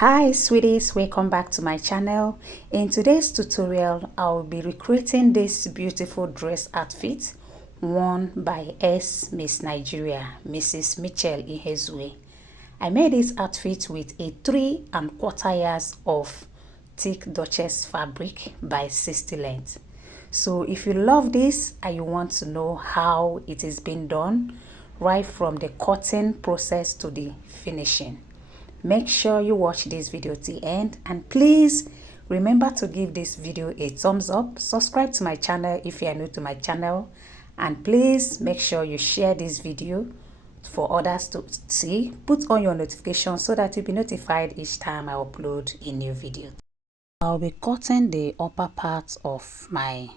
Hi sweeties, welcome back to my channel. In today's tutorial I will be recreating this beautiful dress outfit worn by Miss Nigeria, Mrs. Mitchell Ihezue. I made this outfit with a 3¼ yards of thick Duchess fabric by 60 length. So if you love this and you want to know how it is being done right from the cutting process to the finishing, make sure you watch this video to the end, and please remember to give this video a thumbs up, subscribe to my channel if you are new to my channel, and please make sure you share this video for others to see. Put on your notifications so that you'll be notified each time I upload a new video. I'll be cutting the upper part of my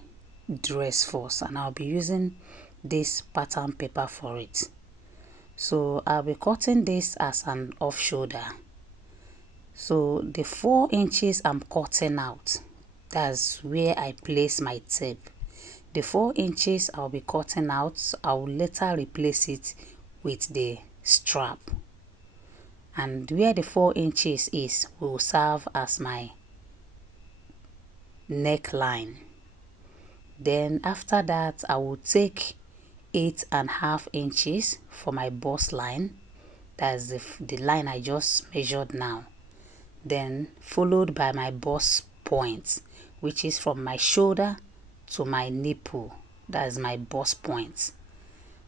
dress first, and I'll be using this pattern paper for it. So I'll be cutting this as an off shoulder. So the 4 inches I'm cutting out, that's where I place my tape. The 4 inches I'll be cutting out, I will later replace it with the strap. And where the 4 inches is will serve as my neckline. Then after that I will take 8½ inches for my bust line. That's the line I just measured now. Then followed by my bust point, which is from my shoulder to my nipple. That's my bust point.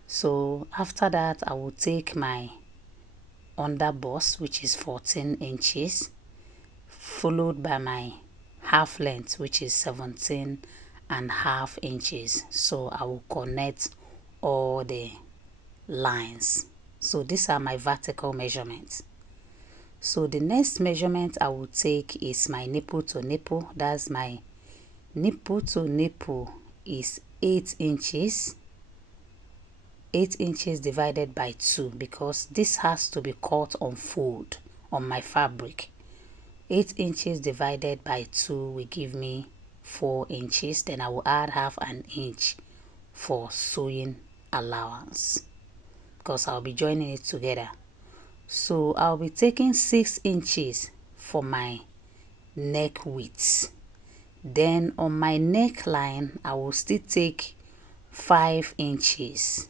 So after that I will take my under bust, which is 14 inches, followed by my half length, which is 17½ inches. So I will connect all the lines. So these are my vertical measurements. So the next measurement I will take is my nipple to nipple. That's my nipple to nipple is 8 inches. 8 inches divided by 2, because this has to be cut on fold on my fabric. 8 inches divided by 2 will give me 4 inches. Then I will add ½ an inch for sewing allowance, because I'll be joining it together. So I'll be taking 6 inches for my neck width. Then on my neckline I will still take 5 inches.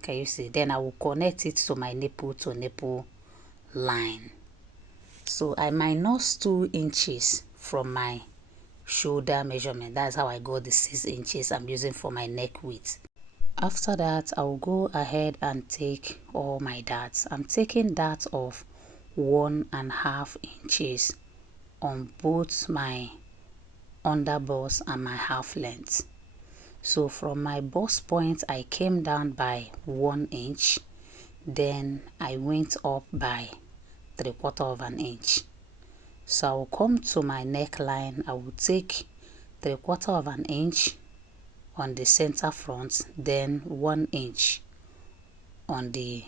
Can you see? Then I will connect it to my nipple to nipple line. So I minus 2 inches from my shoulder measurement. That's how I got the 6 inches I'm using for my neck width. After that I will go ahead and take all my darts. I'm taking darts of 1½ inches on both my under bust and my half length. So from my bust point I came down by 1 inch, then I went up by 3/4 inch. So I will come to my neckline. I will take 3/4 inch on the center front, then 1 inch on the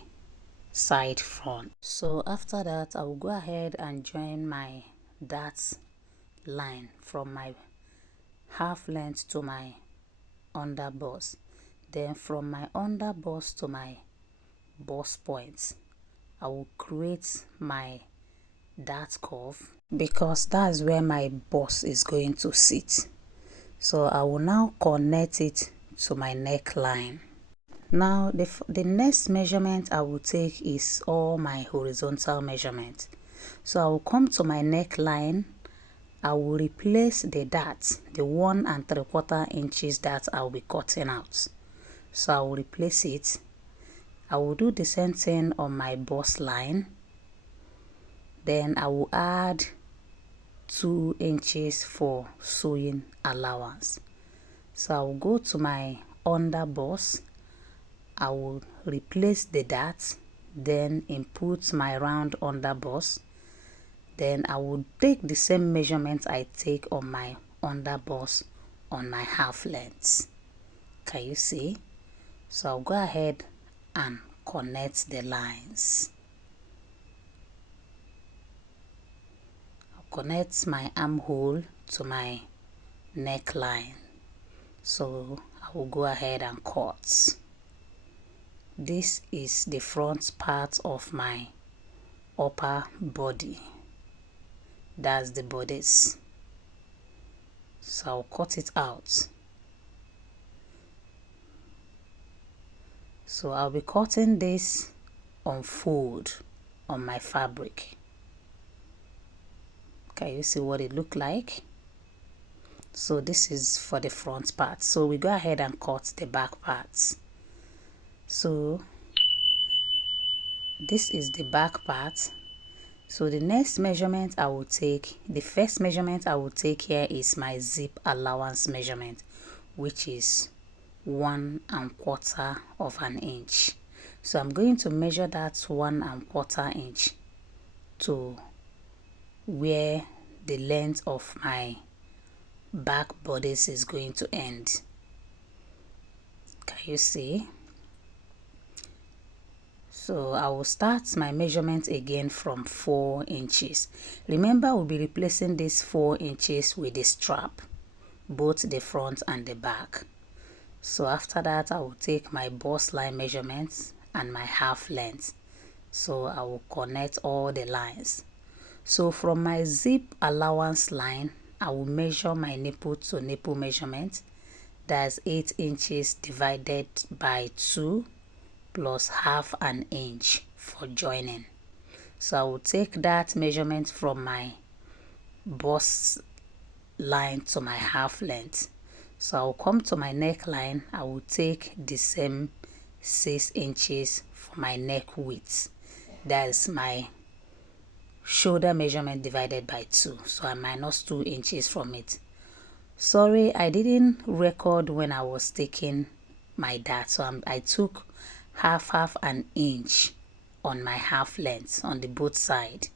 side front. So after that I will go ahead and join my darts line from my half length to my under bust. Then from my under bust to my bust point I will create my dart curve, because that's where my bust is going to sit. So I will now connect it to my neckline. Now the next measurement I will take is all my horizontal measurement. So I will come to my neckline. I will replace the dart, the 1 3/4 inches that I will be cutting out. So I will replace it. I will do the same thing on my bust line. Then I will add 2 inches for sewing allowance. So I will go to my under bust. I will replace the dart, then input my round under bust. Then I will take the same measurement I take on my under bust on my half length. Can you see? So I'll go ahead and connect the lines. I'll connect my armhole to my neckline. So I will go ahead and cut. This is the front part of my upper body. That's the bodice. So I'll cut it out. So I'll be cutting this on fold on my fabric. Can you see what it look like? So this is for the front part. So we go ahead and cut the back parts. So this is the back part. So the next measurement I will take, the first measurement I will take here is my zip allowance measurement, which is 1¼ of an inch. So I'm going to measure that 1¼ inch to where the length of my back bodice is going to end. Can you see? So I will start my measurement again from 4 inches. Remember, we'll be replacing this 4 inches with the strap, both the front and the back. So after that, I will take my bust line measurements and my half length. So I will connect all the lines. So from my zip allowance line, I will measure my nipple to nipple measurement. That's 8 inches divided by 2 plus ½ an inch for joining. So I will take that measurement from my bust line to my half length. So I will come to my neckline. I will take the same 6 inches for my neck width. That's my shoulder measurement divided by 2. So I minus 2 inches from it. Sorry, I didn't record when I was taking my dart. So I took half an inch on my half length on the both side.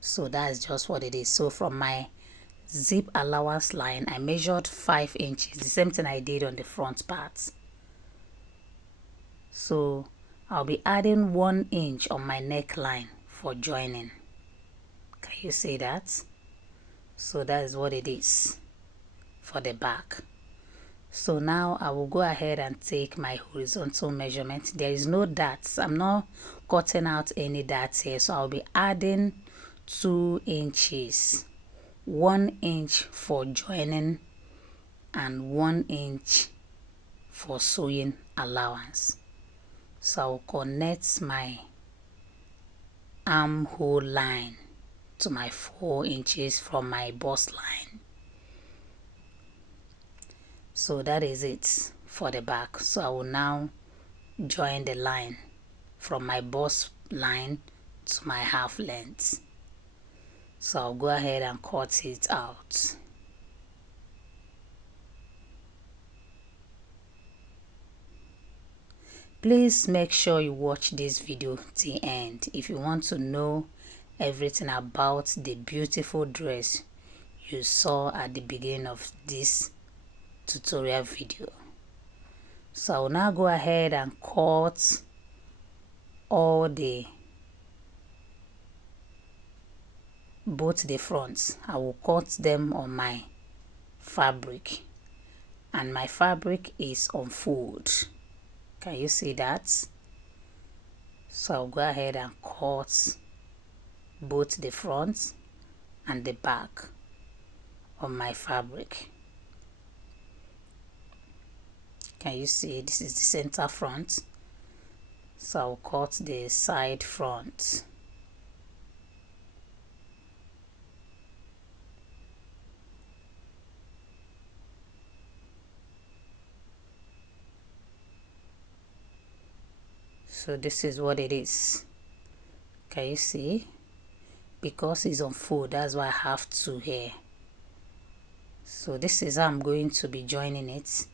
So that's just what it is. So from my zip allowance line, I measured 5 inches, the same thing I did on the front part. So I'll be adding 1 inch on my neckline for joining. Can you see that? So that is what it is for the back. So now I will go ahead and take my horizontal measurement. There is no darts. I'm not cutting out any darts here. So I'll be adding 2 inches. 1 inch for joining and 1 inch for sewing allowance. So I'll connect my armhole line to my 4 inches from my bust line. So that is it for the back. So I will now join the line from my bust line to my half length. So I'll go ahead and cut it out. Please make sure you watch this video till the end if you want to know everything about the beautiful dress you saw at the beginning of this tutorial video. So I'll now go ahead and cut all both the fronts. I will cut them on my fabric, and my fabric is on fold. Can you see that? So I'll go ahead and cut both the front and the back on my fabric. Can you see? This is the center front. So I'll cut the side front. So this is what it is. Can you see? Because it's on fold, that's why I have 2 here. So this is how I'm going to be joining it.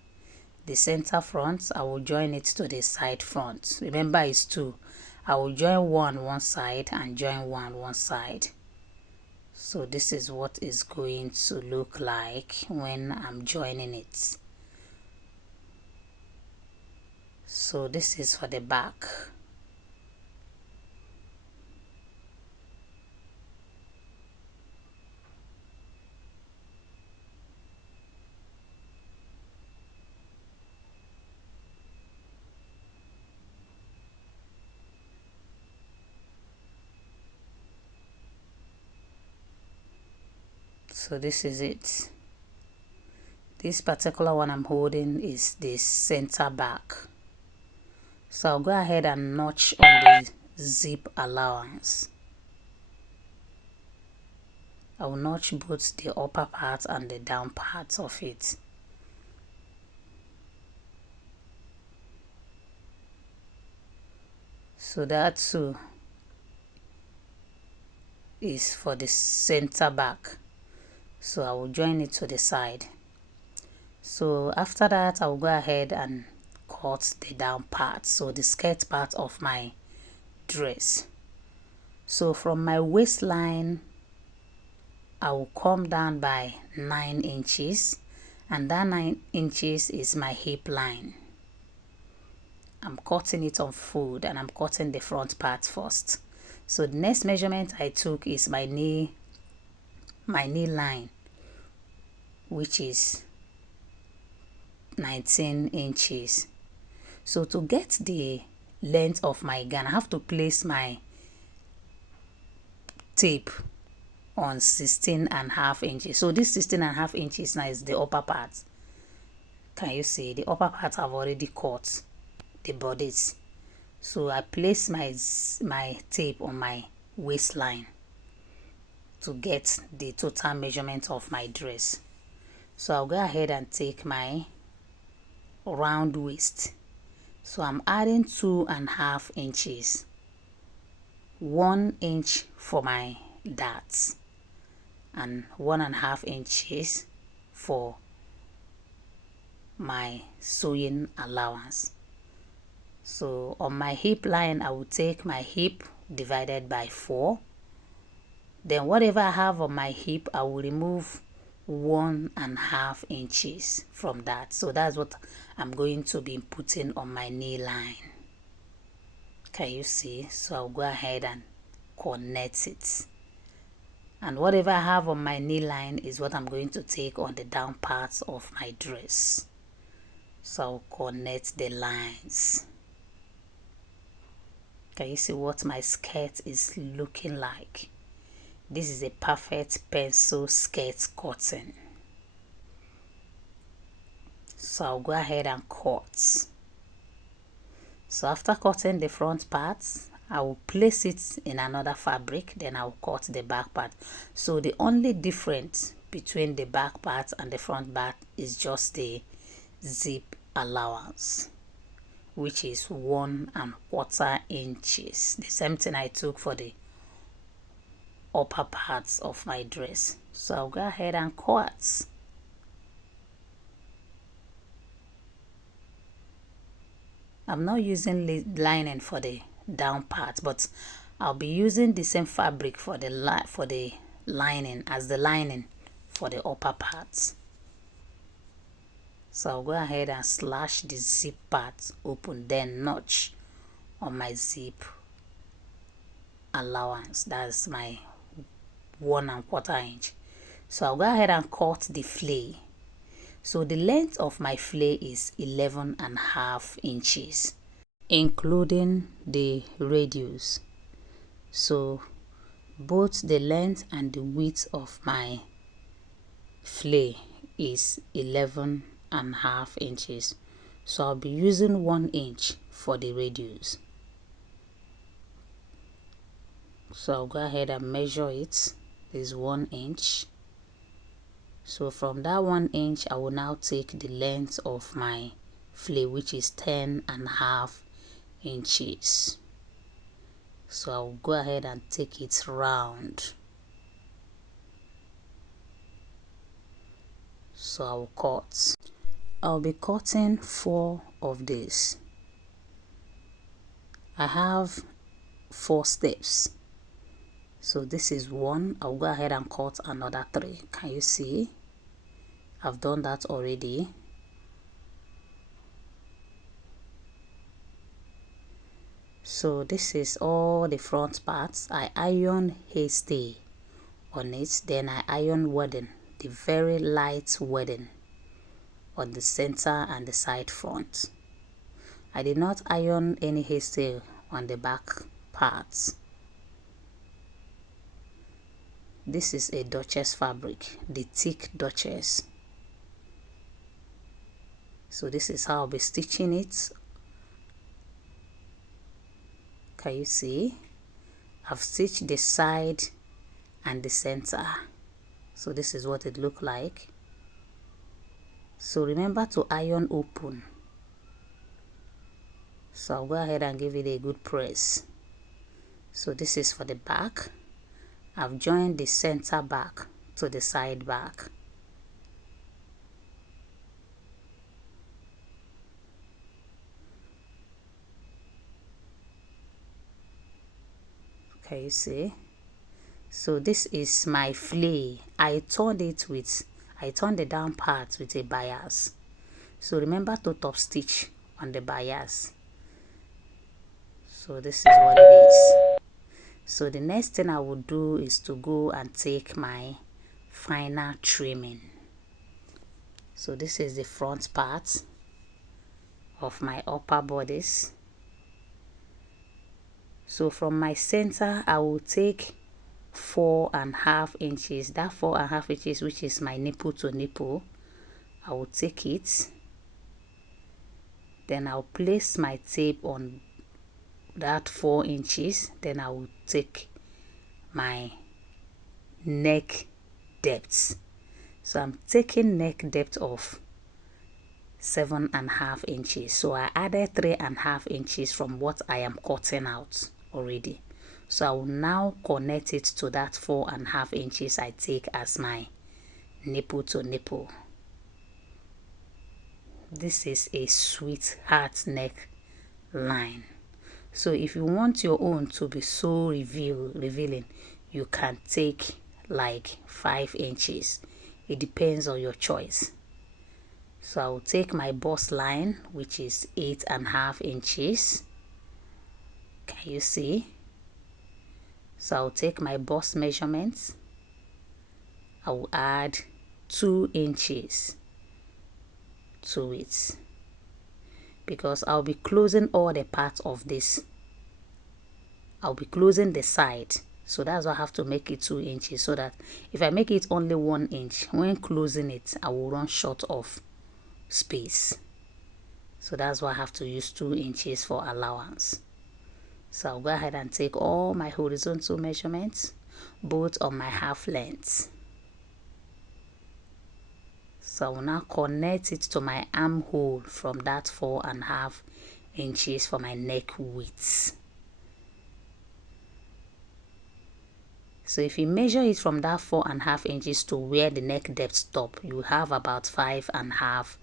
The center front, I will join it to the side front. Remember, it's 2. I will join one side and join one side. So this is what it's going to look like when I'm joining it. So this is for the back. So this is it. This particular one I'm holding is the center back. So I'll go ahead and notch on the zip allowance. I will notch both the upper part and the down part of it. So that too is for the center back. So I will join it to the side. So after that, I will go ahead and cut the down part, so the skirt part of my dress. So from my waistline, I will come down by 9 inches, and that 9 inches is my hip line. I'm cutting it on fold, and I'm cutting the front part first. So the next measurement I took is my knee line, which is 19 inches. So to get the length of my gown, I have to place my tape on 16.5 inches. So this 16.5 inches now is the upper part. Can you see the upper part? I've already cut the bodice. So I place my tape on my waistline to get the total measurement of my dress. So I'll go ahead and take my round waist. So I'm adding 2.5 inches, 1 inch for my darts, and 1.5 inches for my sewing allowance. So on my hip line, I will take my hip divided by 4. Then whatever I have on my hip, I will remove 1.5 inches from that. So that's what I'm going to be putting on my knee line. Can you see? So I'll go ahead and connect it. And whatever I have on my knee line is what I'm going to take on the down parts of my dress. So I'll connect the lines. Can you see what my skirt is looking like? This is a perfect pencil skirt cutting. So I'll go ahead and cut. So after cutting the front parts, I will place it in another fabric, then I'll cut the back part. So the only difference between the back part and the front part is just the zip allowance, which is 1.25 inches. The same thing I took for the upper parts of my dress. So I'll go ahead and cut. I'm not using lining for the down part, but I'll be using the same fabric for the lining as the lining for the upper parts. So I'll go ahead and slash the zip part open, then notch on my zip allowance. That's my 1.25 inch. So I'll go ahead and cut the flay. So the length of my flay is 11.5 inches, including the radius. So both the length and the width of my flay is 11.5 inches. So I'll be using 1 inch for the radius. So I'll go ahead and measure it. This is 1 inch. So from that 1 inch, I will now take the length of my flay, which is 10.5 inches. So I'll go ahead and take it round. So I'll cut. I'll be cutting 4 of these. I have 4 steps. So this is 1. I'll go ahead and cut another 3. Can you see? I've done that already. So this is all the front parts. I iron hasty on it, then I iron wedding, the very light wedding on the center and the side front. I did not iron any hasty on the back parts. This is a Duchess fabric, the thick Duchess. So this is how I'll be stitching it. Can you see? I've stitched the side and the center. So this is what it looked like. So remember to iron open. So I'll go ahead and give it a good press. So this is for the back. I've joined the center back to the side back. Can you see? So this is my flay. I turned the down part with a bias. So remember to top stitch on the bias. So this is what it is. So the next thing I will do is to go and take my final trimming. So this is the front part of my upper bodice. So from my center I will take 4.5 inches. That 4.5 inches, which is my nipple to nipple, I will take it. Then I'll place my tape on that 4 inches. Then I will take my neck depth. So I'm taking neck depth of 7.5 inches. So I added 3.5 inches from what I am cutting out already. So I will now connect it to that 4.5 inches I take as my nipple to nipple. This is a sweetheart neck line. So if you want your own to be so revealing, you can take like 5 inches. It depends on your choice. So I will take my bust line, which is 8.5 inches. Can you see? So I'll take my bust measurements. I will add 2 inches to it, because I'll be closing all the parts of this. I'll be closing the side. So that's why I have to make it 2 inches, so that if I make it only 1 inch, when closing it, I will run short of space. So that's why I have to use 2 inches for allowance. So I'll go ahead and take all my horizontal measurements, both on my half lengths. So I will now connect it to my armhole from that 4.5 inches for my neck width. So if you measure it from that 4.5 inches to where the neck depth stop, you have about 5.5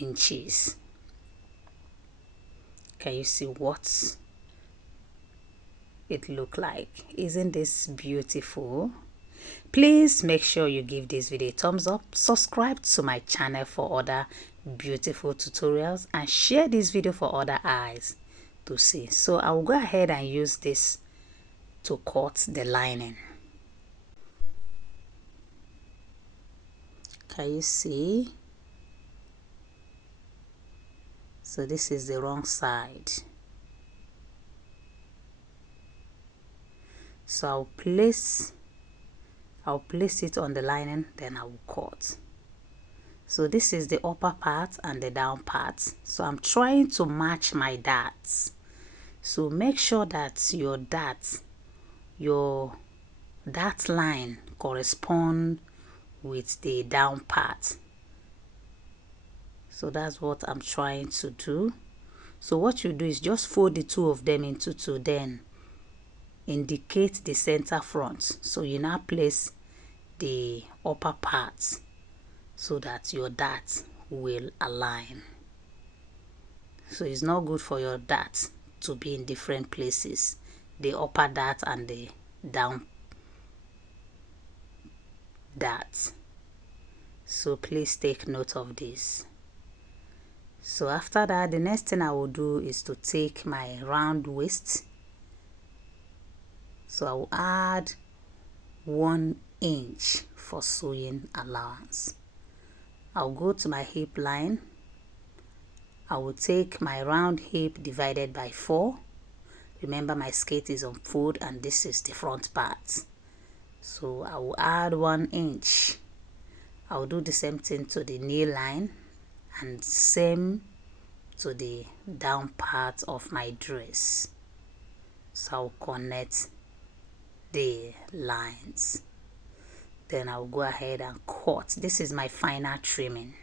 inches. Can you see what it look like? Isn't this beautiful? Please make sure you give this video a thumbs up, subscribe to my channel for other beautiful tutorials, and share this video for other eyes to see. So I will go ahead and use this to cut the lining. Can you see? So this is the wrong side. So I'll place it on the lining, then I will cut. So this is the upper part and the down part. So I'm trying to match my darts. So make sure that your dart line correspond with the down part. So that's what I'm trying to do. So what you do is just fold the two of them into two, then indicate the center front. So you now place the upper part so that your dart will align. So it's not good for your dart to be in different places, the upper dart and the down dart. So please take note of this. So after that, the next thing I will do is to take my round waist. So I will add 1 inch for sewing allowance. I'll go to my hip line. I will take my round hip divided by 4. Remember, my skirt is on fold and this is the front part. So I will add 1 inch. I'll do the same thing to the knee line and same to the down part of my dress. So I'll connect the lines. Then I'll go ahead and cut. This is my final trimming.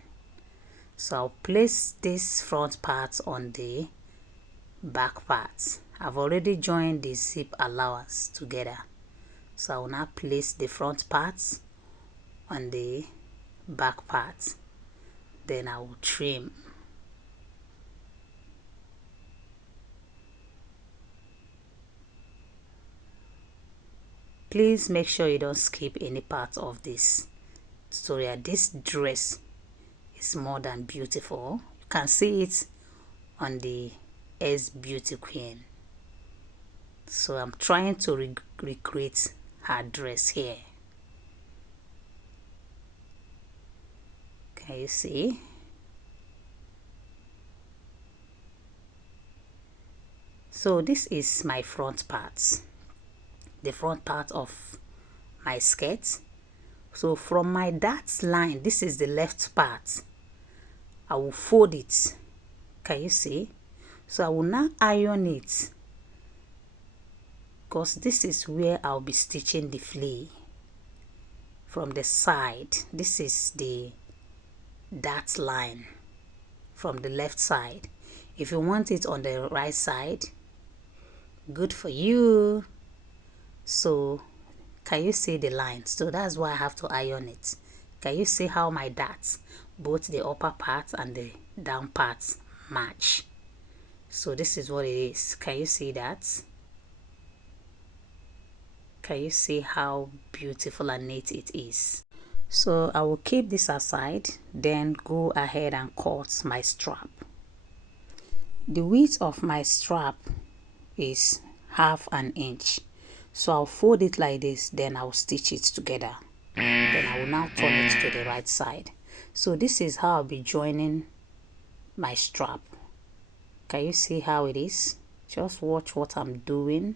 So I'll place this front part on the back part. I've already joined the zip allowance together. So I will now place the front part on the back part. Then I will trim. Please make sure you don't skip any part of this tutorial. This dress is more than beautiful. You can see it on the S Beauty Queen. So I'm trying to recreate her dress here. Can you see? So this is my front part, the front part of my skirt. So from my dart line, this is the left part, I will fold it. Can you see? So I will now iron it, because this is where I'll be stitching the flea from the side. This is the dart line from the left side. If you want it on the right side, good for you. So can you see the lines? So that's why I have to iron it. Can you see how my darts, both the upper part and the down parts, match? So this is what it is. Can you see that? Can you see how beautiful and neat it is? So I will keep this aside, then go ahead and cut my strap. The width of my strap is 1/2 inch. So I'll fold it like this, then I'll stitch it together. Then I will now turn it to the right side. So this is how I'll be joining my strap. Can you see how it is? Just watch what I'm doing.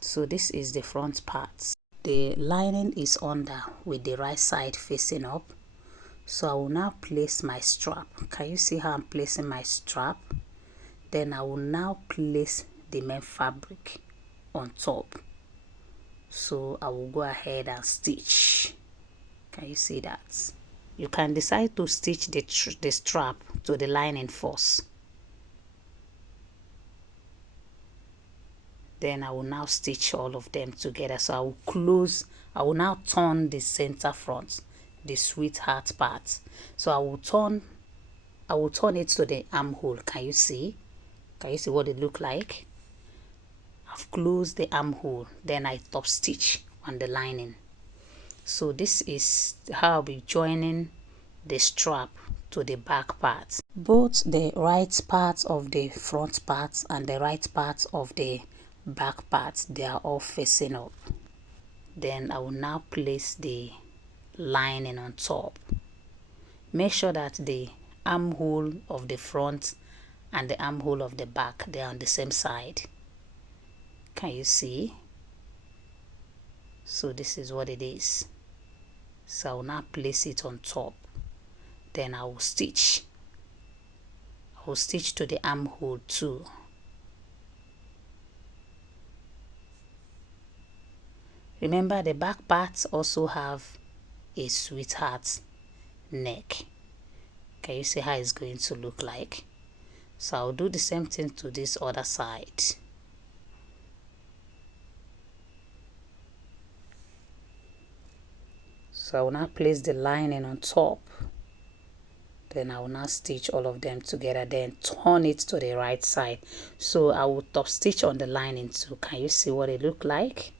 So this is the front part. The lining is under with the right side facing up. So I will now place my strap. Can you see how I'm placing my strap? Then I will now place the main fabric on top. So I will go ahead and stitch. Can you see that? You can decide to stitch the strap to the lining first. Then I will now stitch all of them together. So I will now turn the center front, the sweetheart part. So I will turn it to the armhole. Can you see? Can you see what it look like? I've closed the armhole, then I top stitch on the lining. So this is how I'll be joining the strap to the back part. Both the right part of the front part and the right part of the back part, they are all facing up. Then I will now place the lining on top. Make sure that the armhole of the front and the armhole of the back, they are on the same side. Can you see? So this is what it is. So I will now place it on top. Then I will stitch. I will stitch to the armhole too. Remember, the back parts also have a sweetheart neck. Can you see how it's going to look like? So I'll do the same thing to this other side. So I will now place the lining on top. Then I will now stitch all of them together, then turn it to the right side. So I will top stitch on the lining too. Can you see what it look like?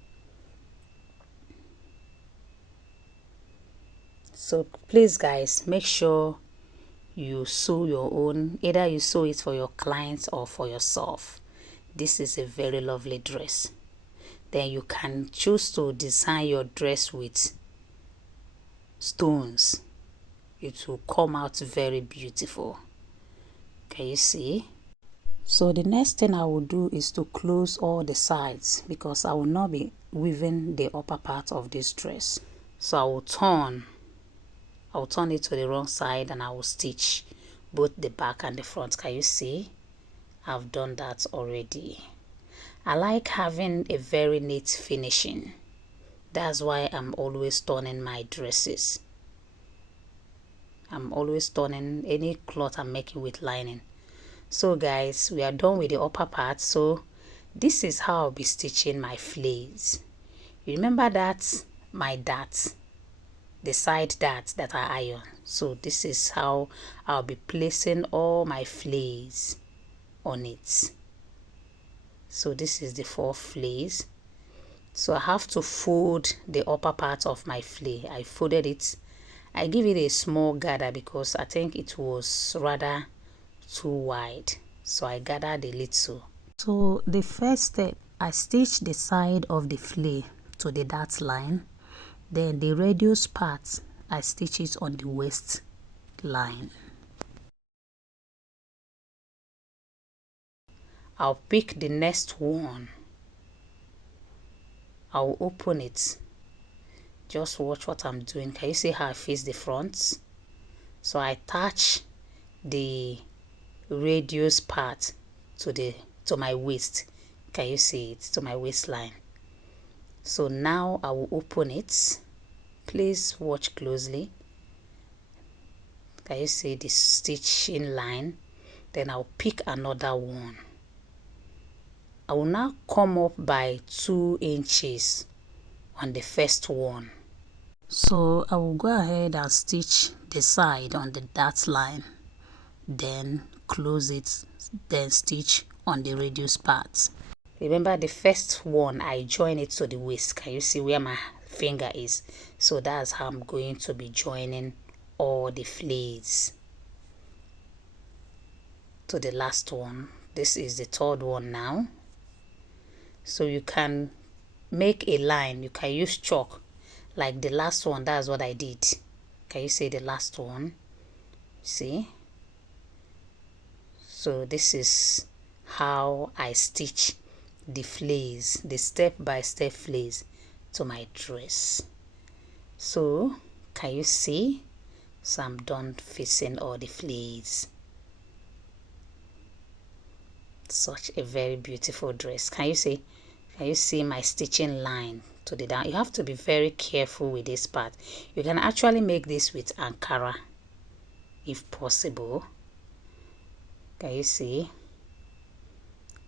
So please guys, make sure you sew your own. Either you sew it for your clients or for yourself. This is a very lovely dress. Then you can choose to design your dress with stones. It will come out very beautiful. Can you see? So the next thing I will do is to close all the sides, because I will not be weaving the upper part of this dress. So I will turn it to the wrong side and I will stitch both the back and the front. Can you see? I've done that already. I like having a very neat finishing. That's why I'm always turning my dresses. I'm always turning any cloth I'm making with lining. So guys, we are done with the upper part. So this is how I'll be stitching my flares. You remember that my darts, the side darts that I iron. So this is how I'll be placing all my flares on it. So this is the 4 flares. So I have to fold the upper part of my flare. I folded it. I give it a small gather because I think it was rather too wide. So I gathered a little. So the first step, I stitch the side of the flare to the dart line. Then the radius part, I stitch it on the waist line. I'll pick the next one. I'll open it. Just watch what I'm doing. Can you see how I face the front? So I attach the radius part to my waist. Can you see it? To my waistline. So now I will open it. Please watch closely. Can you see the stitching line? Then I'll pick another one. I will now come up by 2 inches on the first one. So I will go ahead and stitch the side on the dart line, then close it, then stitch on the radius part. Remember the first one, I join it to the waist. Can you see where my finger is? So that's how I'm going to be joining all the flares to the last one. This is the third one now. So you can make a line. You can use chalk like the last one. That's what I did. Can you see the last one? See? So this is how I stitch the flares, the step-by-step flares to my dress. So can you see? So I'm done facing all the flares. Such a very beautiful dress. Can you see? Can you see my stitching line to the down? You have to be very careful with this part. You can actually make this with Ankara if possible. Can you see?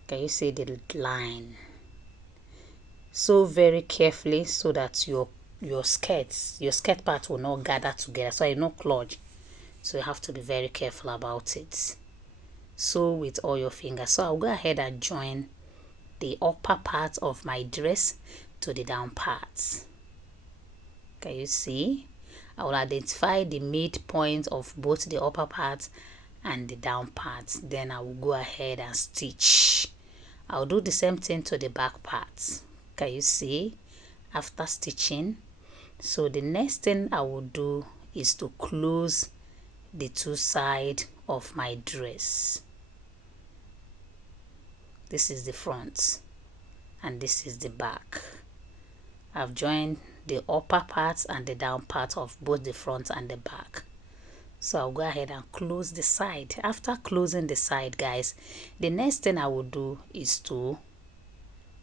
Can you see the line? So very carefully so that your skirt part will not gather together, so it will not clodge. So you have to be very careful about it. So with all your fingers. So I'll go ahead and join the upper part of my dress to the down parts. Can you see? I will identify the midpoint of both the upper part and the down part. Then I will go ahead and stitch. I'll do the same thing to the back part. Can you see? After stitching. So the next thing I will do is to close the 2 sides of my dress. This is the front and this is the back. I've joined the upper part and the down part of both the front and the back. So I'll go ahead and close the side. After closing the side, guys, the next thing I will do is to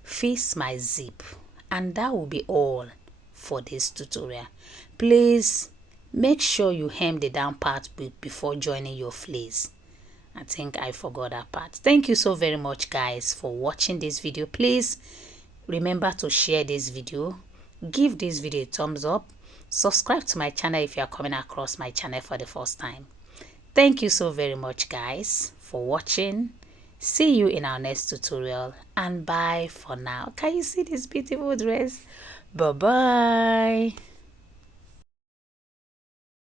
fix my zip, and that will be all for this tutorial. Please make sure you hem the down part before joining your flares. I think I forgot that part. Thank you so very much, guys, for watching this video. Please remember to share this video, give this video a thumbs up, subscribe to my channel if you are coming across my channel for the first time. Thank you so very much, guys, for watching. See you in our next tutorial, and bye for now. Can you see this beautiful dress? Bye bye.